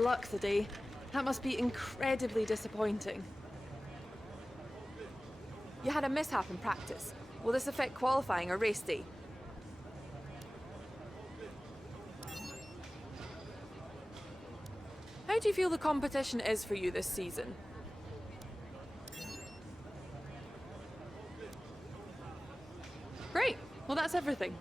luck today. That must be incredibly disappointing. You had a mishap in practice. Will this affect qualifying or race day? How do you feel the competition is for you this season? Great. Well, that's everything.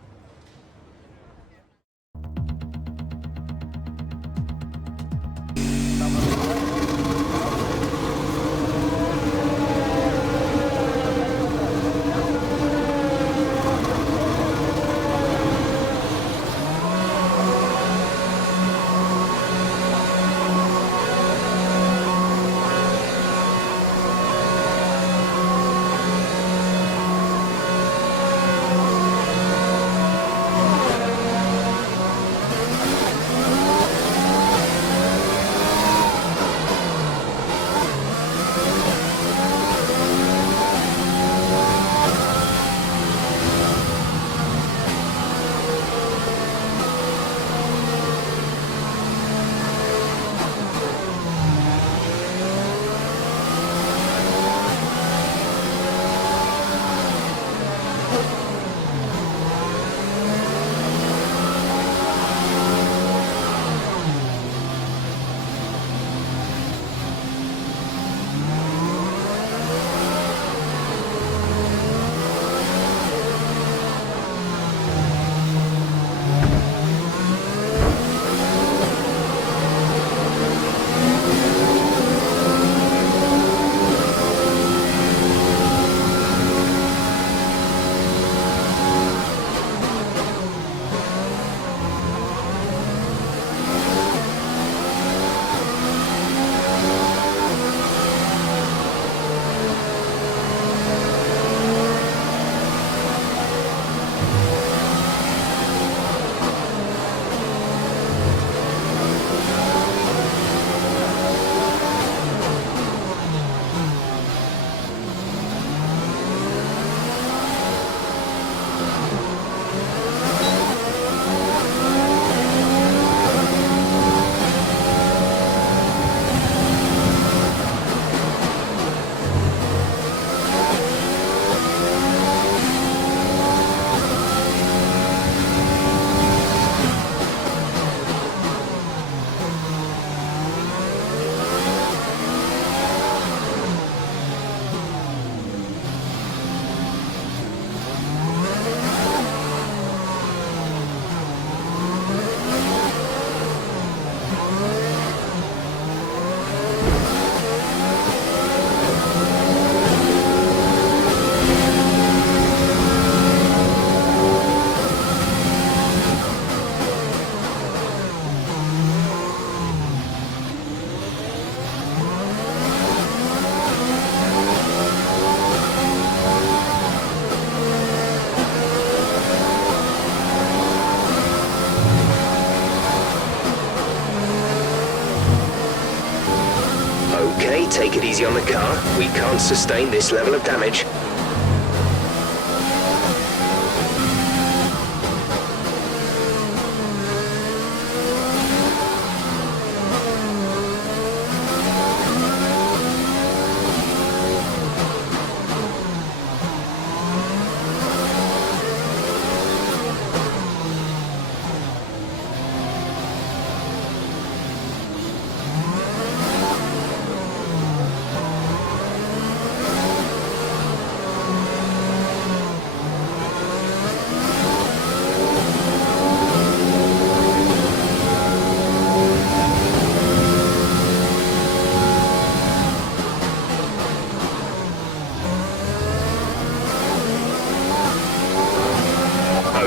Take it easy on the car. We can't sustain this level of damage.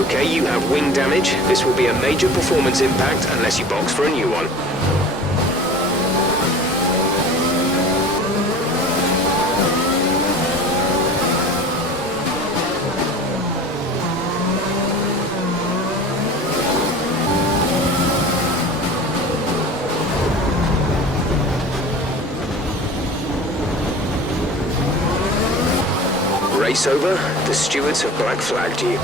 Okay, you have wing damage. This will be a major performance impact unless you box for a new one. Race over. The stewards have black flagged you.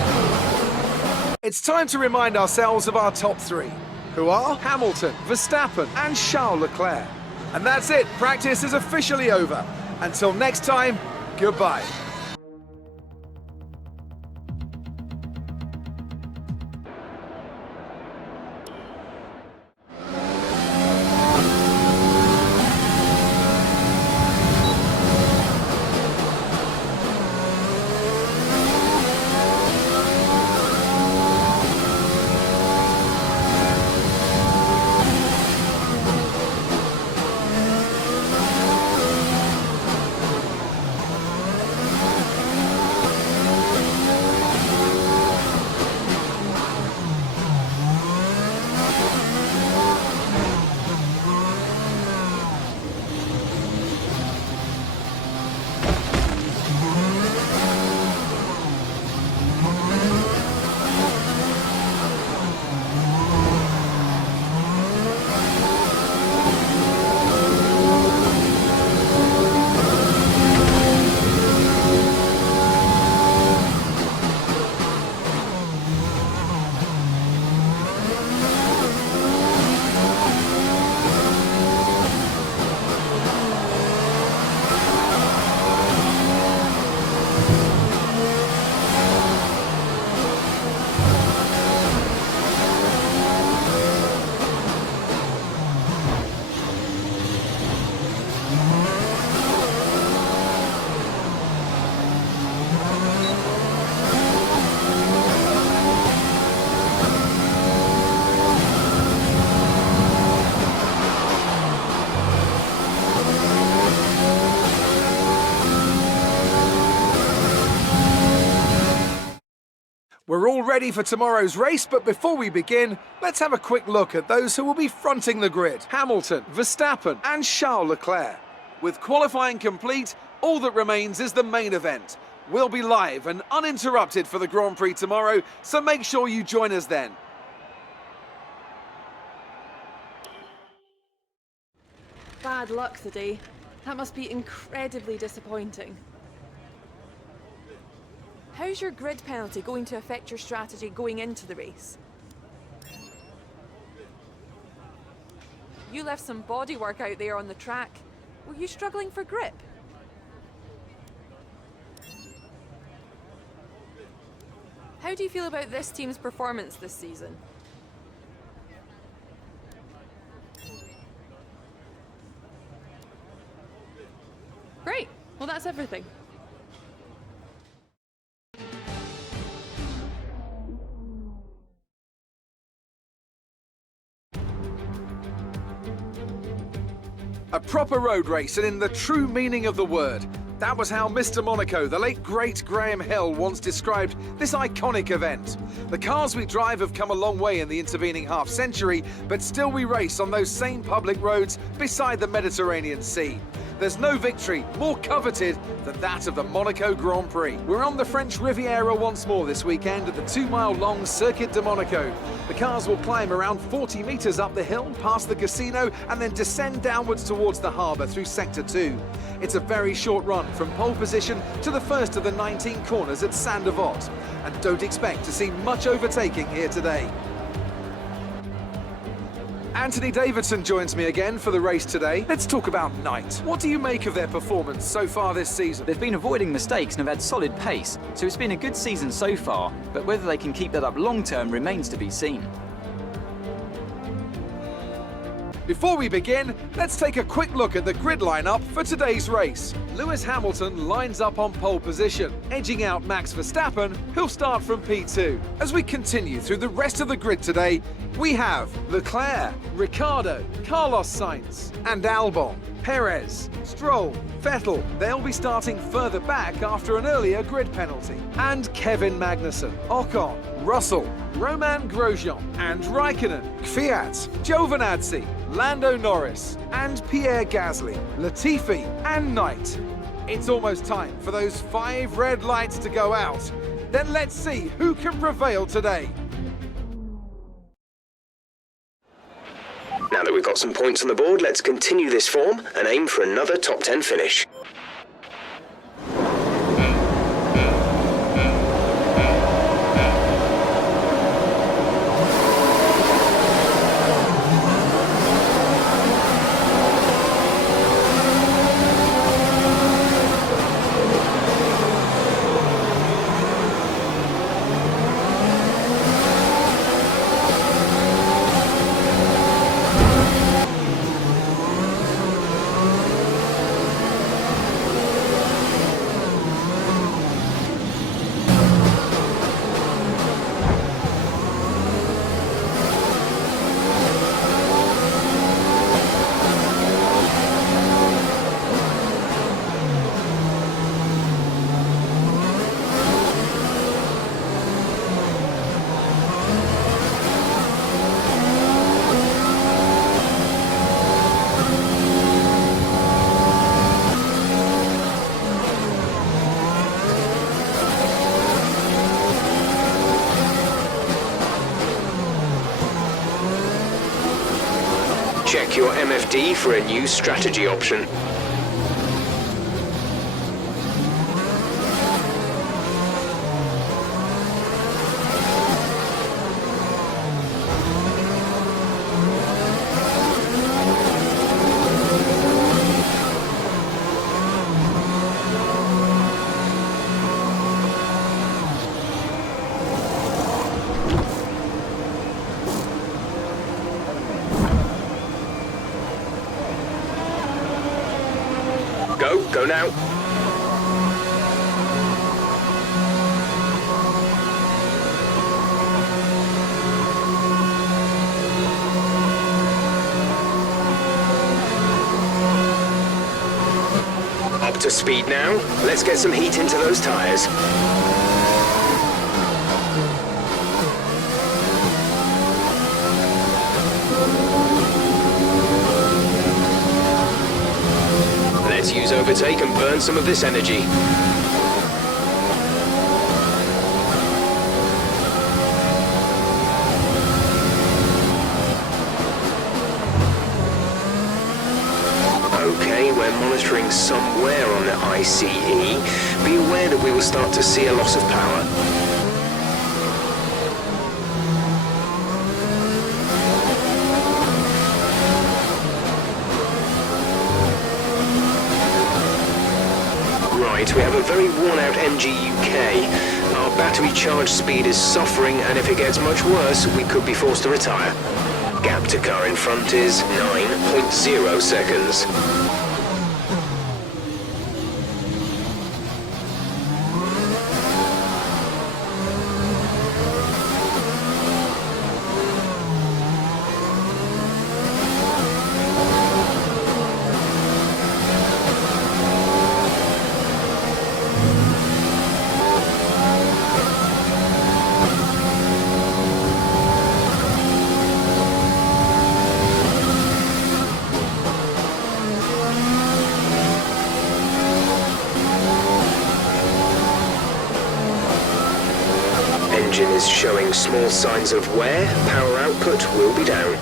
It's time to remind ourselves of our top three. who are Hamilton, Verstappen and Charles Leclerc. And that's it, practice is officially over. Until next time, goodbye. We're all ready for tomorrow's race, but before we begin, let's have a quick look at those who will be fronting the grid. Hamilton, Verstappen and Charles Leclerc. With qualifying complete, all that remains is the main event. We'll be live and uninterrupted for the Grand Prix tomorrow, so make sure you join us then. Bad luck today. That must be incredibly disappointing. How's your grid penalty going to affect your strategy going into the race? You left some bodywork out there on the track. Were you struggling for grip? How do you feel about this team's performance this season? Great. Well, that's everything. A proper road race, and in the true meaning of the word. That was how Mr. Monaco, the late great Graham Hill, once described this iconic event. The cars we drive have come a long way in the intervening half-century, but still we race on those same public roads beside the Mediterranean Sea. There's no victory more coveted than that of the Monaco Grand Prix. We're on the French Riviera once more this weekend at the 2-mile-long Circuit de Monaco. The cars will climb around 40 metres up the hill, past the casino, and then descend downwards towards the harbour through Sector 2. It's a very short run from pole position to the first of the 19 corners at Saint-Devote. And don't expect to see much overtaking here today. Anthony Davidson joins me again for the race today. Let's talk about Knight. What do you make of their performance so far this season? They've been avoiding mistakes and have had solid pace, so it's been a good season so far, but whether they can keep that up long term remains to be seen. Before we begin, let's take a quick look at the grid lineup for today's race. Lewis Hamilton lines up on pole position, edging out Max Verstappen, who'll start from P2. As we continue through the rest of the grid today, we have Leclerc, Ricciardo, Carlos Sainz, and Albon, Perez, Stroll, Vettel. They'll be starting further back after an earlier grid penalty. And Kevin Magnussen, Ocon, Russell, Romain Grosjean, and Raikkonen, Kvyat, Giovinazzi, Lando Norris, and Pierre Gasly, Latifi, and Knight. It's almost time for those 5 red lights to go out. Then let's see who can prevail today. Now that we've got some points on the board, let's continue this form and aim for another top 10 finish. your MFD for a new strategy option. Go now. Up to speed now. Let's get some heat into those tires. Let's use overtake and burn some of this energy. Okay, we're monitoring somewhere on the ICE. Be aware that we will start to see a loss of power. We have a very worn-out MG UK. Our battery charge speed is suffering, and if it gets much worse, we could be forced to retire. Gap to car in front is 9.0 seconds. Engine is showing small signs of wear. Power output will be down.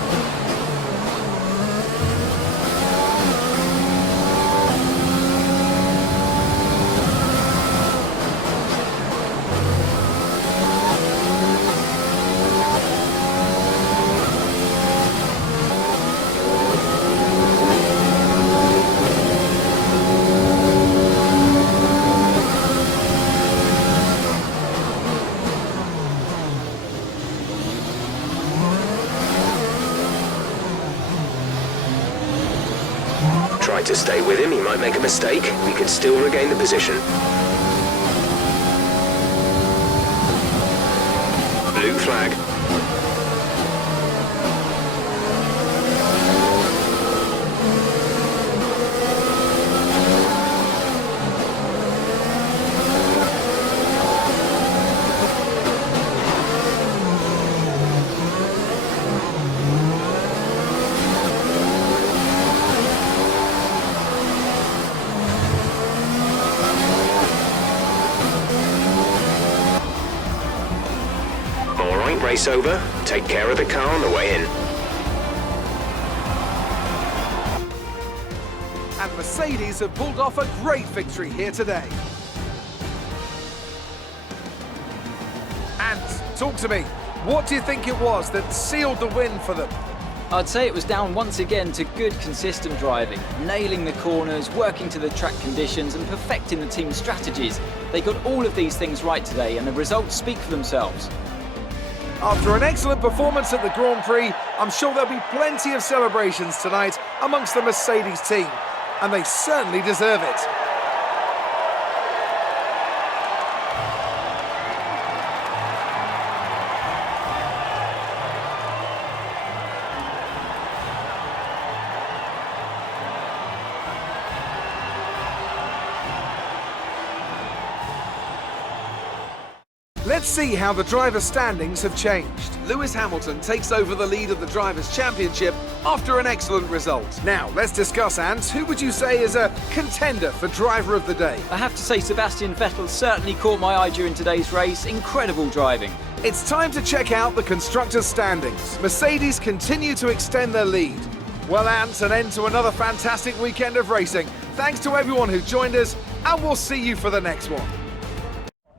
Try to stay with him, he might make a mistake. We can still regain the position. Blue flag. Race over. Take care of the car on the way in. And Mercedes have pulled off a great victory here today. And talk to me, what do you think it was that sealed the win for them? I'd say it was down once again to good, consistent driving, nailing the corners, working to the track conditions and perfecting the team's strategies. They got all of these things right today and the results speak for themselves. After an excellent performance at the Grand Prix, I'm sure there'll be plenty of celebrations tonight amongst the Mercedes team, and they certainly deserve it. Let's see how the driver standings have changed. Lewis Hamilton takes over the lead of the Drivers' Championship after an excellent result. Now, let's discuss, Ant, who would you say is a contender for Driver of the Day? I have to say Sebastian Vettel certainly caught my eye during today's race. Incredible driving. It's time to check out the Constructors' standings. Mercedes continue to extend their lead. Well, Ant, an end to another fantastic weekend of racing. Thanks to everyone who joined us, and we'll see you for the next one.